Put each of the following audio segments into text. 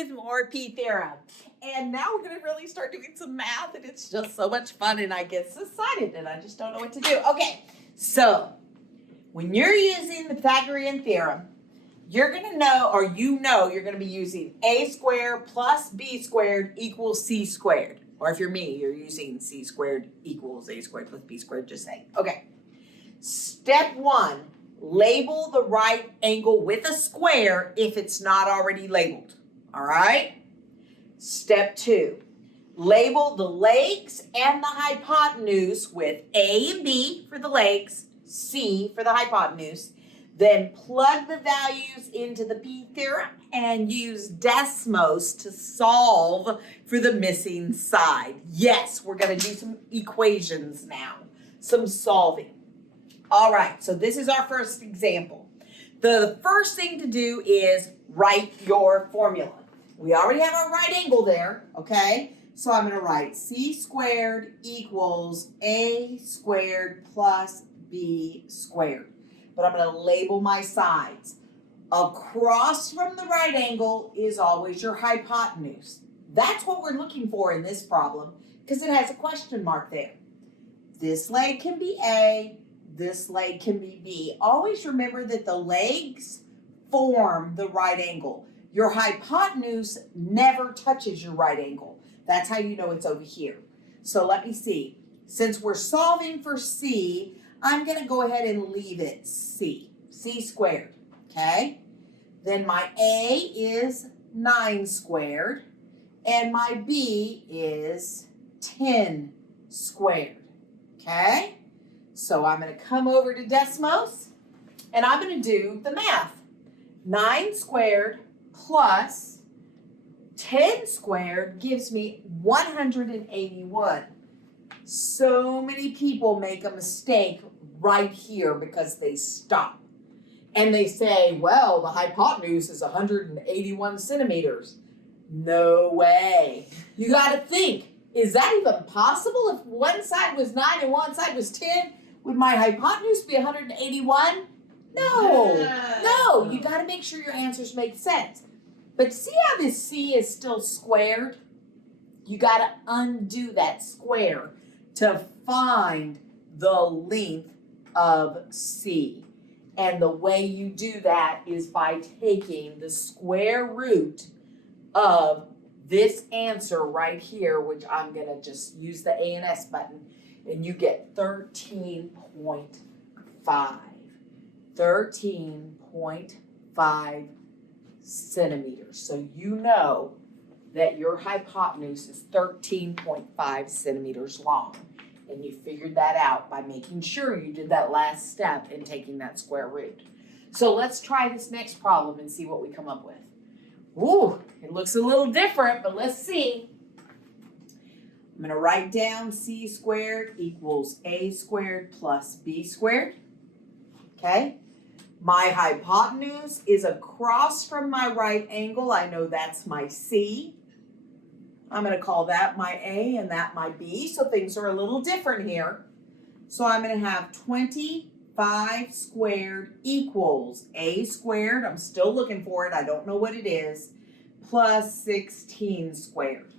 with more P theorem. And now we're going to really start doing some math, and it's just so much fun, and I get so excited and I just don't know what to do. Okay, so when you're using the Pythagorean Theorem, you're going to know, or you're going to be using a squared plus b squared equals c squared. Or if you're me, you're using c squared equals a squared plus b squared, just saying. Okay, step one, label the right angle with a square if it's not already labeled. All right? Step two, label the legs and the hypotenuse with A and B for the legs, C for the hypotenuse. Then plug the values into the P theorem and use Desmos to solve for the missing side. Yes, we're going to do some equations now, some solving. All right, so this is our first example. The first thing to do is write your formula. We already have our right angle there, okay? So I'm going to write c squared equals a squared plus b squared. But I'm going to label my sides. Across from the right angle is always your hypotenuse. That's what we're looking for in this problem because it has a question mark there. This leg can be A, this leg can be B. Always remember that the legs form the right angle. Your hypotenuse never touches your right angle. That's how you know it's over here. So let me see. Since we're solving for C, I'm going to go ahead and leave it C squared, okay? Then my A is 9 squared, and my B is 10 squared, okay? So I'm going to come over to Desmos, and I'm going to do the math. 9 squared plus 10 squared gives me 181. So many people make a mistake right here because they stop. And they say, well, the hypotenuse is 181 centimeters. No way. You got to think, is that even possible? If one side was 9 and one side was 10, would my hypotenuse be 181? No, you got to make sure your answers make sense. But see how this C is still squared? You got to undo that square to find the length of C. And the way you do that is by taking the square root of this answer right here, which I'm going to just use the A and S button, and you get 13.5. 13.5 centimeters. So you know that your hypotenuse is 13.5 centimeters long. And you figured that out by making sure you did that last step in taking that square root. So let's try this next problem and see what we come up with. Ooh, it looks a little different, but let's see. I'm going to write down c squared equals a squared plus b squared. Okay? My hypotenuse is across from my right angle. I know that's my C. I'm going to call that my A and that my B, so things are a little different here. So I'm going to have 25 squared equals A squared. I'm still looking for it. I don't know what it is. Plus 16 squared.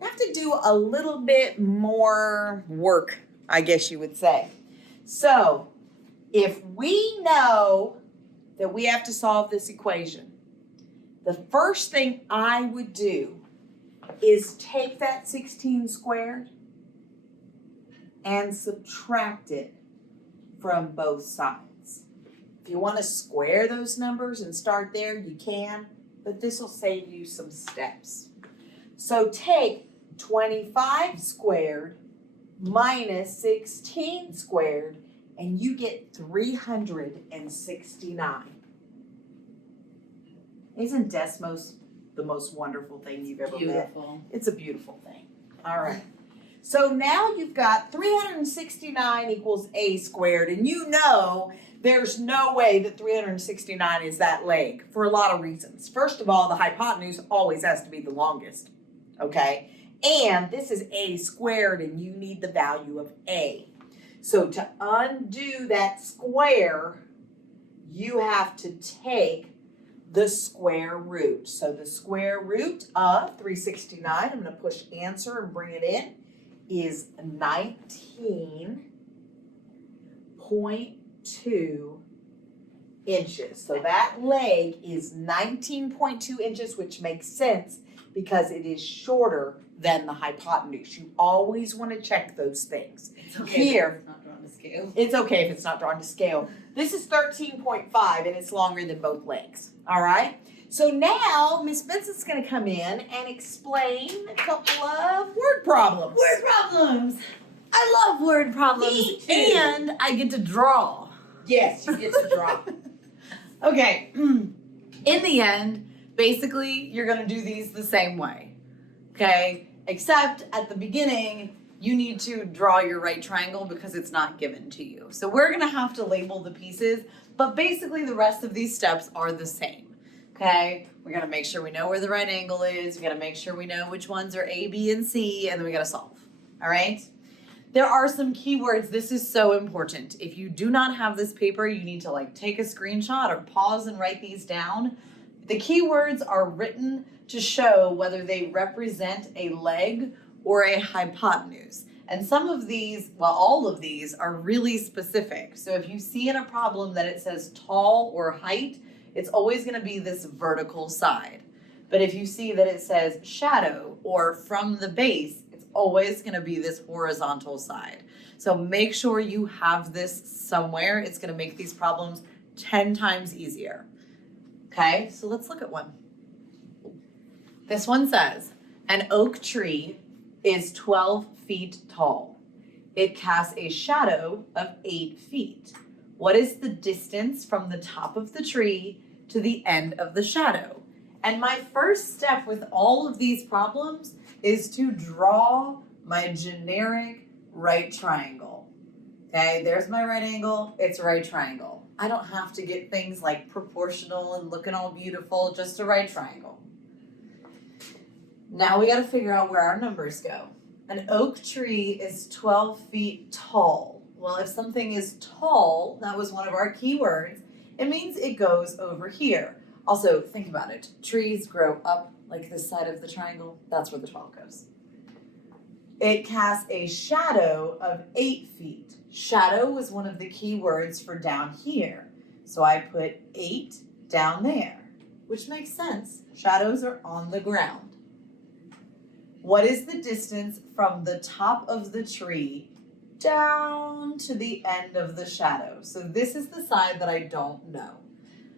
I have to do a little bit more work, I guess you would say. So if we know that we have to solve this equation, the first thing I would do is take that 16 squared and subtract it from both sides. If you want to square those numbers and start there, you can, but this will save you some steps. So take 25 squared minus 16 squared, and you get 369. Isn't Desmos the most wonderful thing you've ever met? It's a beautiful thing. All right. So now you've got 369 equals a squared, and you know there's no way that 369 is that leg for a lot of reasons. First of all, the hypotenuse always has to be the longest, okay? And this is a squared, and you need the value of a. So to undo that square, you have to take the square root. So the square root of 369, I'm going to push answer and bring it in, is 19.2 inches. So that leg is 19.2 inches, which makes sense because it is shorter than the hypotenuse. You always want to check those things. It's okay Here, if it's not drawn to scale. it's okay if it's not drawn to scale. This is 13.5 and it's longer than both legs. All right? So now Miss Benson's going to come in and explain a couple of word problems. Word problems. I love word problems. Me too. And I get to draw. Yes, you get to draw. Okay. In the end, basically, you're going to do these the same way. Okay? Except at the beginning, you need to draw your right triangle because it's not given to you. So we're going to have to label the pieces, but basically the rest of these steps are the same. Okay? We're going to make sure we know where the right angle is. We got to make sure we know which ones are A, B, and C, and then we got to solve. All right? There are some keywords. This is so important. If you do not have this paper, you need to take a screenshot or pause and write these down. The keywords are written to show whether they represent a leg or a hypotenuse. And some of these, well, all of these are really specific. So if you see in a problem that it says tall or height, it's always going to be this vertical side. But if you see that it says shadow or from the base, always going to be this horizontal side. So make sure you have this somewhere. It's going to make these problems 10 times easier. Okay, so let's look at one. This one says, an oak tree is 12 feet tall. It casts a shadow of 8 feet. What is the distance from the top of the tree to the end of the shadow? And my first step with all of these problems is to draw my generic right triangle. Okay, there's my right angle, it's a right triangle. I don't have to get things like proportional and looking all beautiful, just a right triangle. Now we gotta figure out where our numbers go. An oak tree is 12 feet tall. Well, if something is tall, that was one of our key words, it means it goes over here. Also, think about it. Trees grow up like this side of the triangle. That's where the 12 goes. It casts a shadow of 8 feet. Shadow was one of the key words for down here. So I put 8 down there, which makes sense. Shadows are on the ground. What is the distance from the top of the tree down to the end of the shadow? So this is the side that I don't know.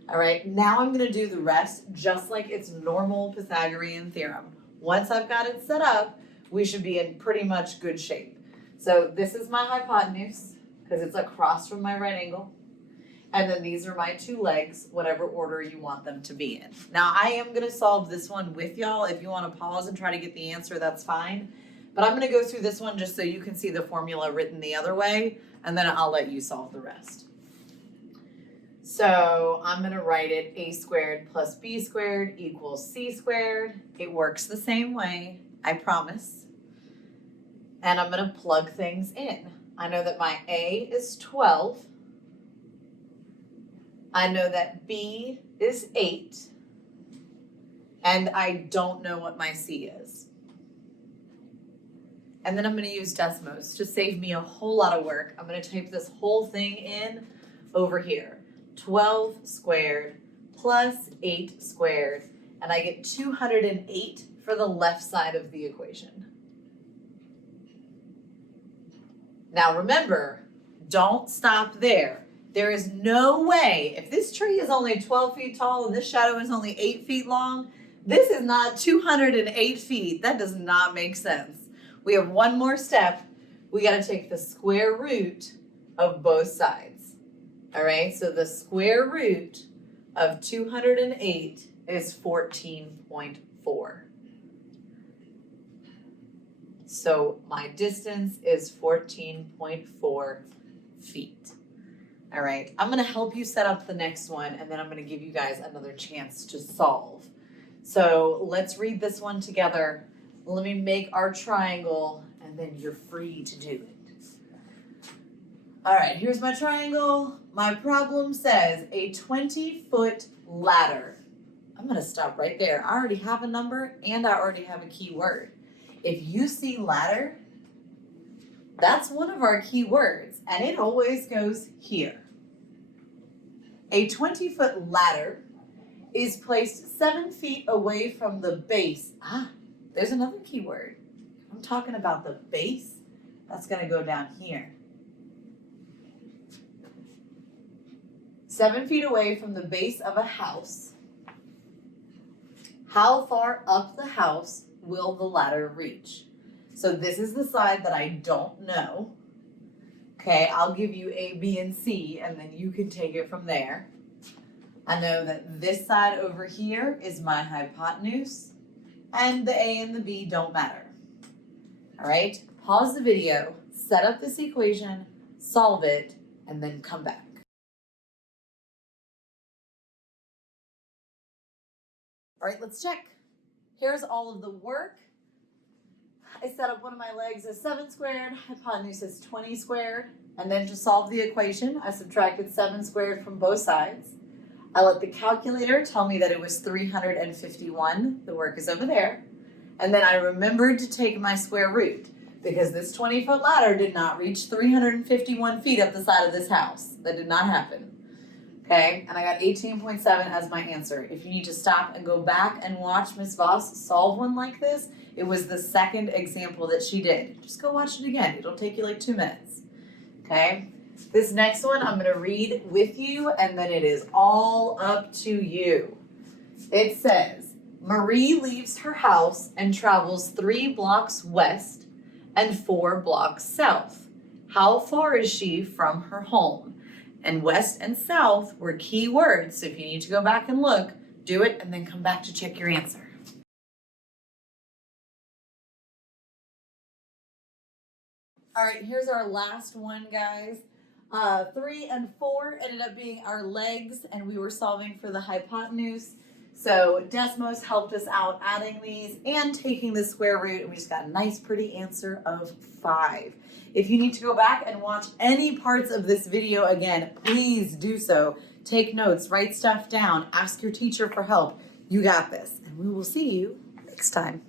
All right, now I'm going to do the rest just like it's normal Pythagorean theorem. Once I've got it set up, we should be in pretty much good shape. So this is my hypotenuse because it's across from my right angle. And then these are my 2 legs, whatever order you want them to be in. Now I am going to solve this one with y'all. If you want to pause and try to get the answer, that's fine. But I'm going to go through this one just so you can see the formula written the other way, and then I'll let you solve the rest. So I'm going to write it a squared plus b squared equals c squared. It works the same way, I promise. And I'm going to plug things in. I know that my a is 12. I know that b is 8. And I don't know what my c is. And then I'm going to use Desmos to save me a whole lot of work. I'm going to type this whole thing in over here. 12 squared plus 8 squared, and I get 208 for the left side of the equation. Now remember, don't stop there. There is no way, if this tree is only 12 feet tall and this shadow is only 8 feet long, this is not 208 feet. That does not make sense. We have one more step. We got to take the square root of both sides. All right, so the square root of 208 is 14.4. So my distance is 14.4 feet. All right, I'm going to help you set up the next one, and then I'm going to give you guys another chance to solve. So let's read this one together. Let me make our triangle, and then you're free to do it. All right, here's my triangle. My problem says a 20-foot ladder I'm going to stop right there. I already have a number and I already have a key word. If you see ladder, that's one of our key words, and it always goes here. A 20-foot ladder is placed 7 feet away from the base. There's another key word. I'm talking about the base. That's going to go down here. 7 feet away from the base of a house. How far up the house will the ladder reach? So this is the side that I don't know. Okay, I'll give you A, B, and C, and then you can take it from there. I know that this side over here is my hypotenuse, and the A and the B don't matter. All right, pause the video, set up this equation, solve it, and then come back. All right, let's check. Here's all of the work. I set up one of my legs as 7 squared, hypotenuse as 20 squared, and then to solve the equation, I subtracted 7 squared from both sides. I let the calculator tell me that it was 351. The work is over there. And then I remembered to take my square root because this 20-foot ladder did not reach 351 feet up the side of this house. That did not happen. Okay, and I got 18.7 as my answer. If you need to stop and go back and watch Ms. Voss solve one like this, it was the second example that she did. Just go watch it again. It'll take you like 2 minutes. Okay, this next one I'm going to read with you, and then it is all up to you. It says, Marie leaves her house and travels 3 blocks west and 4 blocks south. How far is she from her home? And west and south were key words, so if you need to go back and look, do it and then come back to check your answer. All right, here's our last one, guys. 3 and 4 ended up being our legs, and we were solving for the hypotenuse. So Desmos helped us out adding these and taking the square root, and we just got a nice, pretty answer of 5. If you need to go back and watch any parts of this video again, please do so. Take notes, write stuff down, ask your teacher for help. You got this, and we will see you next time.